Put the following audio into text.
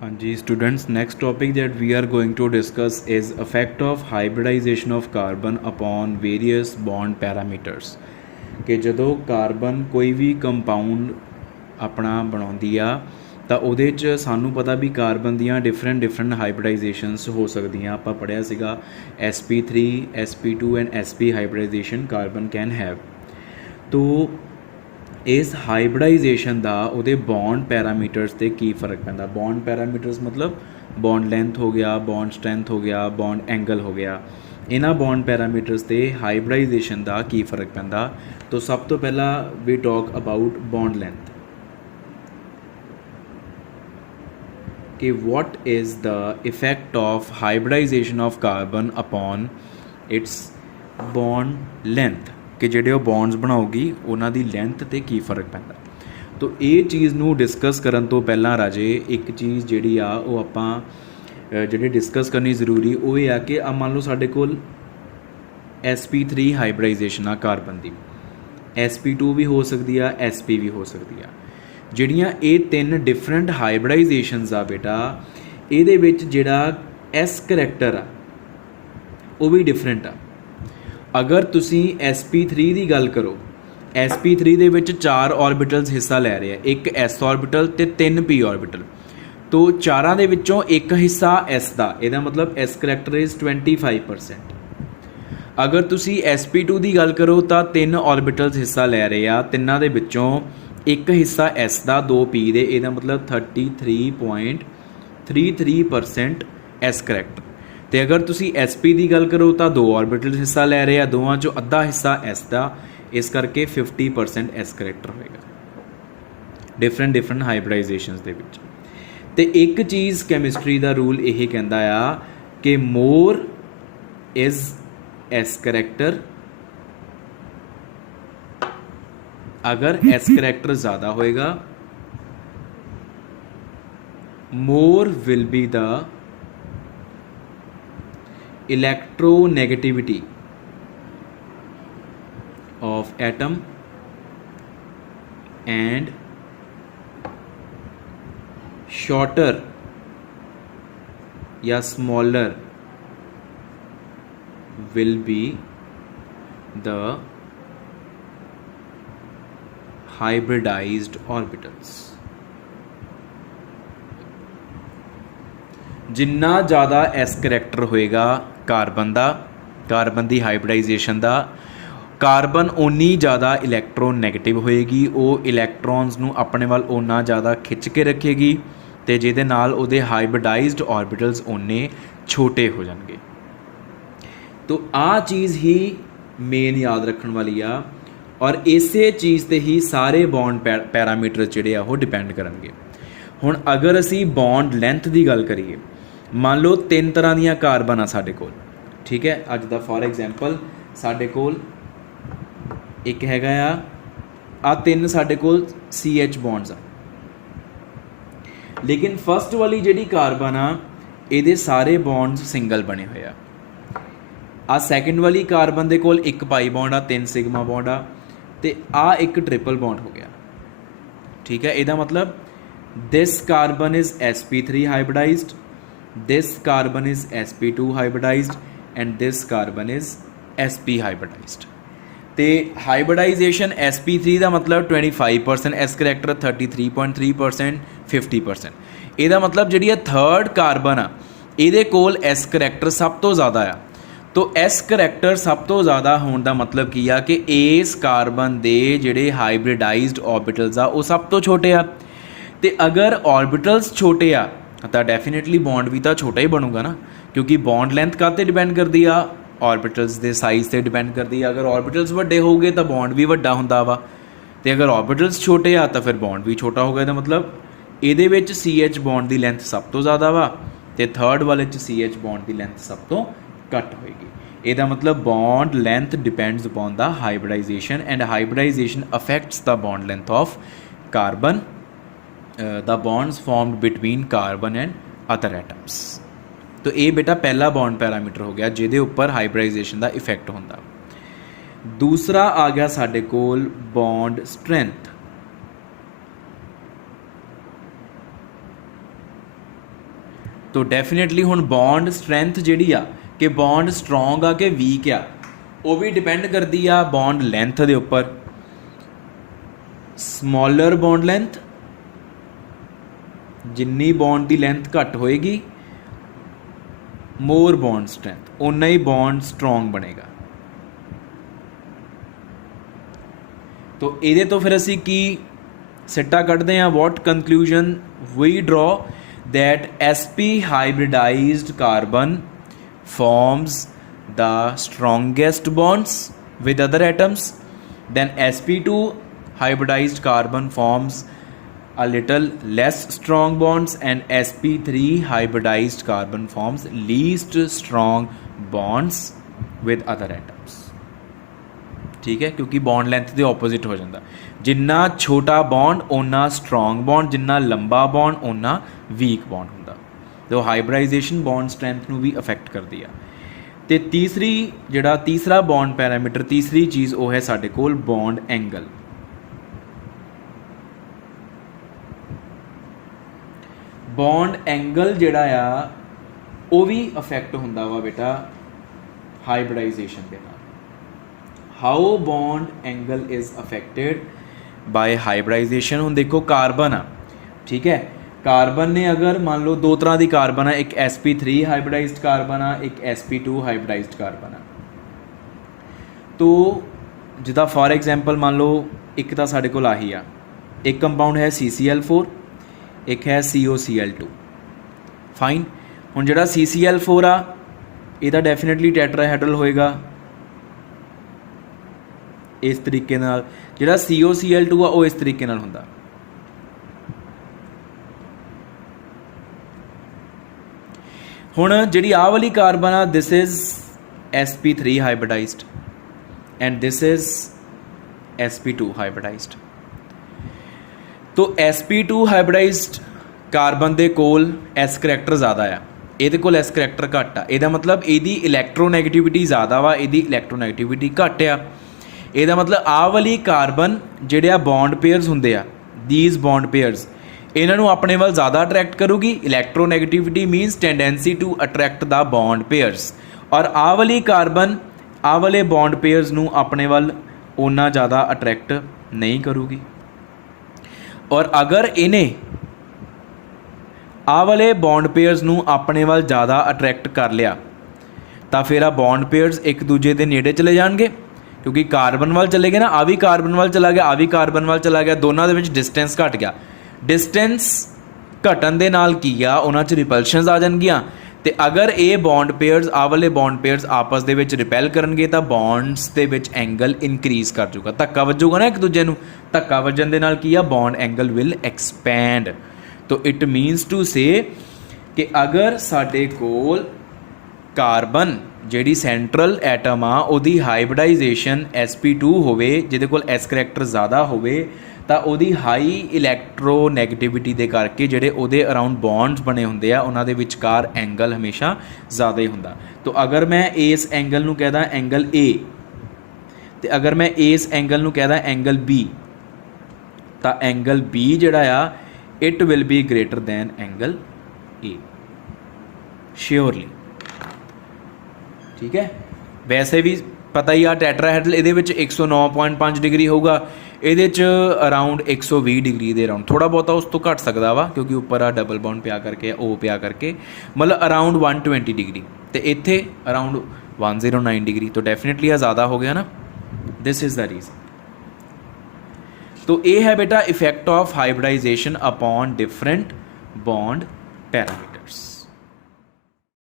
हाँ जी students, next topic that we are going to discuss is effect of hybridisation of carbon upon various bond parameters. कि ਜਦੋਂ carbon ਕੋਈ ਵੀ compound ਆਪਣਾ ਬਣਾਉਂਦੀ ਆ ਤਾਂ ਉਹਦੇ 'ਚ ਸਾਨੂੰ ਪਤਾ ਵੀ ਕਾਰਬਨ ਦੀਆਂ ਡਿਫਰੈਂਟ ਹਾਈਬ੍ਰਿਡਾਈਜੇਸ਼ਨਸ ਹੋ ਸਕਦੀਆਂ। ਆਪਾਂ ਪੜ੍ਹਿਆ ਸੀਗਾ sp3 sp2 and sp hybridisation carbon can have. ਤੋ ਇਸ ਹਾਈਬ੍ਰਿਡਾਈਜੇਸ਼ਨ ਦਾ ਉਹਦੇ ਬੌਂਡ ਪੈਰਾਮੀਟਰਸ 'ਤੇ ਕੀ ਫ਼ਰਕ ਪੈਂਦਾ। ਬੌਂਡ ਪੈਰਾਮੀਟਰਸ ਮਤਲਬ ਬੌਂਡ ਲੈਂਥ ਹੋ ਗਿਆ, ਬੌਂਡ ਸਟਰੈਂਥ ਹੋ ਗਿਆ, ਬੌਂਡ ਐਂਗਲ ਹੋ ਗਿਆ। ਇਹਨਾਂ ਬੌਂਡ ਪੈਰਾਮੀਟਰਸ 'ਤੇ ਹਾਈਬ੍ਰਿਡਾਈਜੇਸ਼ਨ ਦਾ ਕੀ ਫ਼ਰਕ ਪੈਂਦਾ। ਤਾਂ ਸਭ ਤੋਂ ਪਹਿਲਾਂ we talk about bond length ਕਿ what is the effect of hybridization of carbon upon its bond length ਕਿ ਜਿਹੜੇ ਉਹ ਬੌਂਡਸ ਬਣਾਉਗੀ ਉਹਨਾਂ ਦੀ ਲੈਂਥ 'ਤੇ ਕੀ ਫ਼ਰਕ ਪੈਂਦਾ। ਤਾਂ ਇਹ ਚੀਜ਼ ਨੂੰ ਡਿਸਕਸ ਕਰਨ ਤੋਂ ਪਹਿਲਾਂ ਰਾਜੇ ਇੱਕ ਚੀਜ਼ ਜਿਹੜੀ ਆ ਉਹ ਆਪਾਂ ਜਿਹੜੀ ਡਿਸਕਸ ਕਰਨੀ ਜ਼ਰੂਰੀ ਉਹ ਇਹ ਆ ਕਿ ਆ ਮੰਨ ਲਓ ਸਾਡੇ ਕੋਲ sp3 ਹਾਈਬ੍ਰਿਡਾਈਜੇਸ਼ਨ ਆ ਕਾਰਬਨ ਦੀ, sp2 ਵੀ ਹੋ ਸਕਦੀ ਆ, sp ਵੀ ਹੋ ਸਕਦੀ ਆ। ਜਿਹੜੀਆਂ ਇਹ ਤਿੰਨ ਡਿਫਰੈਂਟ ਹਾਈਬ੍ਰਿਡਾਈਜੇਸ਼ਨਸ ਆ ਬੇਟਾ, ਇਹਦੇ ਵਿੱਚ ਜਿਹੜਾ ਐਸ ਕਰੈਕਟਰ ਆ ਉਹ ਵੀ ਡਿਫਰੈਂਟ ਆ। ਅਗਰ ਤੁਸੀਂ sp3 ਦੀ ਗੱਲ ਕਰੋ, sp3 ਦੇ ਵਿੱਚ 4 ਆਰਬਿਟਲਸ ਹਿੱਸਾ ਲੈ ਰਹੇ ਆ, ਇੱਕ s ਆਰਬਿਟਲ ਤੇ 3 p ਆਰਬਿਟਲ। ਤੋ ਚਾਰਾਂ ਦੇ ਵਿੱਚੋਂ ਇੱਕ ਹਿੱਸਾ s ਦਾ, ਇਹਦਾ ਮਤਲਬ s ਕਰੈਕਟਰ ਇਜ਼ 25%। ਅਗਰ ਤੁਸੀਂ sp2 ਦੀ ਗੱਲ ਕਰੋ ਤਾਂ 3 ਆਰਬਿਟਲਸ ਹਿੱਸਾ ਲੈ ਰਹੇ ਆ, ਤਿੰਨਾਂ ਦੇ ਵਿੱਚੋਂ ਇੱਕ ਹਿੱਸਾ s ਦਾ 2 p ਦੇ, ਇਹਦਾ ਮਤਲਬ 33.33% s ਕਰੈਕਟਰ। ਤੇ ਅਗਰ ਤੁਸੀਂ sp ਦੀ ਗੱਲ ਕਰੋ ਤਾਂ 2 ਆਰਬਿਟਲਸ ਹਿੱਸਾ ਲੈ ਰਹੇ ਆ, ਦੋਵਾਂ 'ਚੋਂ ਅੱਧਾ ਹਿੱਸਾ s ਦਾ, ਇਸ ਕਰਕੇ 50% s ਕਰੈਕਟਰ ਹੋਏਗਾ ਡਿਫਰੈਂਟ ਹਾਈਬ੍ਰਿਡਾਈਜੇਸ਼ਨਸ ਦੇ ਵਿੱਚ। ਤੇ ਇੱਕ ਚੀਜ਼ ਕੈਮਿਸਟਰੀ ਦਾ ਰੂਲ ਇਹ ਕਹਿੰਦਾ ਆ ਕਿ ਮੋਰ ਇਜ਼ s ਕਰੈਕਟਰ। अगर s करैक्टर ज़्यादा होएगा more will be the electronegativity of atom and shorter या smaller will be the hybridized orbitals। जिन्ना ज़्यादा s करैक्टर होएगा कार्बन का, कार्बन की हाइब्रिडाइजेशन का, कार्बन उन्नी ज़्यादा इलैक्ट्रॉन नैगेटिव होएगी, वो इलैक्ट्रॉन्स नू अपने वाल उन्ना ज़्यादा खिंच के रखेगी ते जिहदे नाल उहदे हाइब्रिडाइज्ड ऑर्बिटल्स उन्ने छोटे हो जाएंगे। तो आ चीज़ ही मेन याद रखने वाली आ और इसे चीज़ ते ही सारे बॉन्ड पैरामीटर जिहड़े आ वो डिपेंड करनगे। हुण अगर असी बॉन्ड लेंथ की गल करिए, मान लो 3 तरह दीयां कार्बन आ साडे कोल, ठीक है। अज दा फॉर एग्जाम्पल साडे कोल एक हैगा आ 3 साडे कोल CH बॉन्ड्स आ, लेकिन फस्ट वाली जिहड़ी कार्बन आ इहदे सारे बॉन्ड्स सिंगल बने हुए आ सैकेंड वाली कार्बन दे कोल एक पाई बॉन्ड आ, 3 सिग्मा बॉन्ड आ, ते आ एक ट्रिपल बॉन्ड हो गया, ठीक है। ਇਹਦਾ मतलब this carbon is sp3 hybridized, this carbon is sp2 hybridized and this carbon is sp hybridized. तो हाइब्रिडाइजेशन sp3 का मतलब 25%, s करैक्टर 33.3%, 50%। ਇਹਦਾ मतलब ਜਿਹੜੀ थर्ड कार्बन आ ਇਹਦੇ ਕੋਲ s करैक्टर सब तो ज़्यादा आ। तो s करैक्टर सब तो ज़्यादा होने का मतलब की आ कि इस कार्बन के जोड़े हाइब्रिडाइज्ड ऑर्बिटल्स आ वो सब तो छोटे आ। तो अगर ऑर्बिटल्स छोटे आ तो डेफिनेटली बॉन्ड भी तो छोटा ही बनूगा ना, क्योंकि बॉन्ड लेंथ काते डिपेंड करती आ, ऑर्बिटल्स के साइज़ से डिपेंड करती है। अगर ऑर्बिटल्स वड्डे हो गए तो बॉन्ड भी वड्डा हुंदा वा, तो अगर ऑर्बिटल्स छोटे आ तो फिर बॉन्ड भी छोटा हो गया। तो मतलब ਇਹਦੇ ਵਿੱਚ CH बॉन्ड की लेंथ सब तो ज़्यादा वा ते थर्ड वाले CH बॉन्ड की लेंथ सब तो घट होएगी। ਇਹਦਾ मतलब bond length depends upon the hybridization and hybridization affects the bond length of carbon, the bonds formed between carbon and other atoms. तो ये बेटा पहला बॉन्ड पैरामीटर हो गया जिहदे उपर हाइब्रिडाइजेशन का इफेक्ट होंदा। दूसरा आ गया साडे कोल बॉन्ड स्ट्रेंथ। तो डेफिनेटली हुण बॉन्ड स्ट्रेंथ जिहड़ी आ कि बॉन्ड स्ट्रोंग आ कि वीक आ, वो भी डिपेंड करती आ बॉन्ड लेंथ के उपर। स्मॉलर बॉन्ड लेंथ, जिन्नी बॉन्ड की लेंथ घट होएगी, मोर बॉन्ड स्ट्रेंथ, उन्ना ही बॉन्ड स्ट्रोंग बनेगा। तो ये तो फिर असी की सिट्टा कढ़ते हैं, what conclusion we draw that sp hybridized carbon forms the strongest bonds with other atoms, then sp2 hybridized carbon forms a little less strong bonds, and sp3 hybridized carbon forms least strong bonds with other atoms। ठीक है, क्योंकि bond length के opposite हो जाता, जिन्ना छोटा bond उन्ना strong bond, जिन्ना लंबा bond उन्ना वीक बॉन्ड होंदा। तो हाइब्रिडाइजेशन बॉन्ड स्ट्रेंथ नूं भी अफेक्ट करती है। तो तीसरी जिहड़ा तीसरा बॉन्ड पैरामीटर, तीसरी चीज़ वो है साडे कोल बॉन्ड एंगल। बॉन्ड एंगल जिहड़ा आ वो भी अफेक्ट हुंदा वा बेटा हाइब्रिडाइजेशन के नाल। How bond angle is affected by hybridization. हुण देखो कार्बन आ, ठीक है, कार्बन ने अगर मान लो दो तरह की कार्बन आ, एक sp3 हाइब्रिडाइज्ड कार्बन आ, एक sp2 हाइब्रिडाइज्ड कार्बन आ। तो जिदा फॉर एग्जाम्पल मान लो एक तो साढ़े कोल आही आ, एक कंपाउंड है CCl4, एक है COCl2। फाइन, हुण जिहड़ा CCl4 आ इहदा डेफिनेटली टैट्राहेड्रल होएगा इस तरीके नाल, जिहड़ा COCl2 आ वो इस तरीके नाल हुंदा। हुण जिहड़ी आ वाली कार्बन आ, this is sp3 hybridized and this is sp2 hybridized. तो sp2 हाइब्रिडाइज्ड कार्बन दे कोल s करैक्टर ज़्यादा आ, ਇਹਦੇ ਕੋਲ s करैक्टर घट आ। ਇਹਦਾ मतलब ਇਹਦੀ इलैक्ट्रोनैगेटिविटी ज़्यादा वा, ਇਹਦੀ इलैक्ट्रोनैगेटिविटी घट आ। ਇਹਦਾ मतलब ਆ ਵਾਲੀ कार्बन ਜਿਹੜੇ ਆ बॉन्ड पेयर्स ਹੁੰਦੇ आ, दीज बॉन्ड पेयर्स ਇਹਨਾਂ ਨੂੰ ਆਪਣੇ ਵੱਲ ज़्यादा अट्रैक्ट करूगी। Electronegativity means tendency to attract the bond pairs, और आ वाली कार्बन आ वाले बॉन्ड पेयर्स ਨੂੰ ਆਪਣੇ ਵੱਲ उन्ना ज़्यादा अट्रैक्ट नहीं करूगी। और अगर इन्हें आ वाले बॉन्ड पेयर्स ਨੂੰ ਆਪਣੇ ਵੱਲ ज़्यादा अट्रैक्ट कर लिया तो फिर आ बॉन्ड पेयर्स एक दूजे के नेड़े चले जाएंगे, क्योंकि कार्बन वाल चले गए ना, आ भी कार्बन वाल चला गया, आ भी कार्बन वाल चला गया, दोनों के विच डिस्टेंस घट गया। डिस्टेंस घटन दे नाल की आ, उन्हां च रिपल्शनस आ जाणगियां। ते अगर ये बॉन्ड पेयर्स आ वाले बॉन्ड पेयर्स आपस दे विच रिपैल करनगे तो bonds they which angle increase कर जूगा, धक्का वजूगा ना एक दूजे नूं, धक्का वजन दे नाल की आ बॉन्ड एंगल विल एक्सपैंड। तो इट मीनस टू से कि अगर साडे कोल कार्बन जिहड़ी सेंट्रल एटम आ उहदी हाइब्रिडाइजेशन sp2 होवे, जिहदे कोल s करैक्टर ज़्यादा होवे, तो उहदी हाई इलैक्ट्रोनैगेटिविटी दे करके जिहड़े उहदे अराउंड बॉन्ड्स बने हुंदे आ उन्हां दे विचकार एंगल हमेशा ज़्यादा ही हुंदा। तो अगर मैं इस एंगल नूं कहदा एंगल A, तो अगर मैं इस एंगल नूं कहदा एंगल B, तो एंगल B जिहड़ा आ it will be greater than angle A surely. ठीक है, वैसे भी पता ही आ टैट्राहेड्रल ਇਹਦੇ ਵਿੱਚ 109.5 डिग्री होगा, ਇਹਦੇ 'ਚ अराउंड 120 डिग्री ਦੇ अराउंड, थोड़ा बहुता उस तो घट सकता वा क्योंकि उपर आ डबल बॉन्ड पिया करके ओ पिया करके, मतलब अराउंड 120 डिग्री, तो इत्थे अराउंड 109 डिग्री, तो डेफिनेटली ज़्यादा हो गया ना। This is the reason. तो ये है बेटा effect of hybridization upon different bond parameters.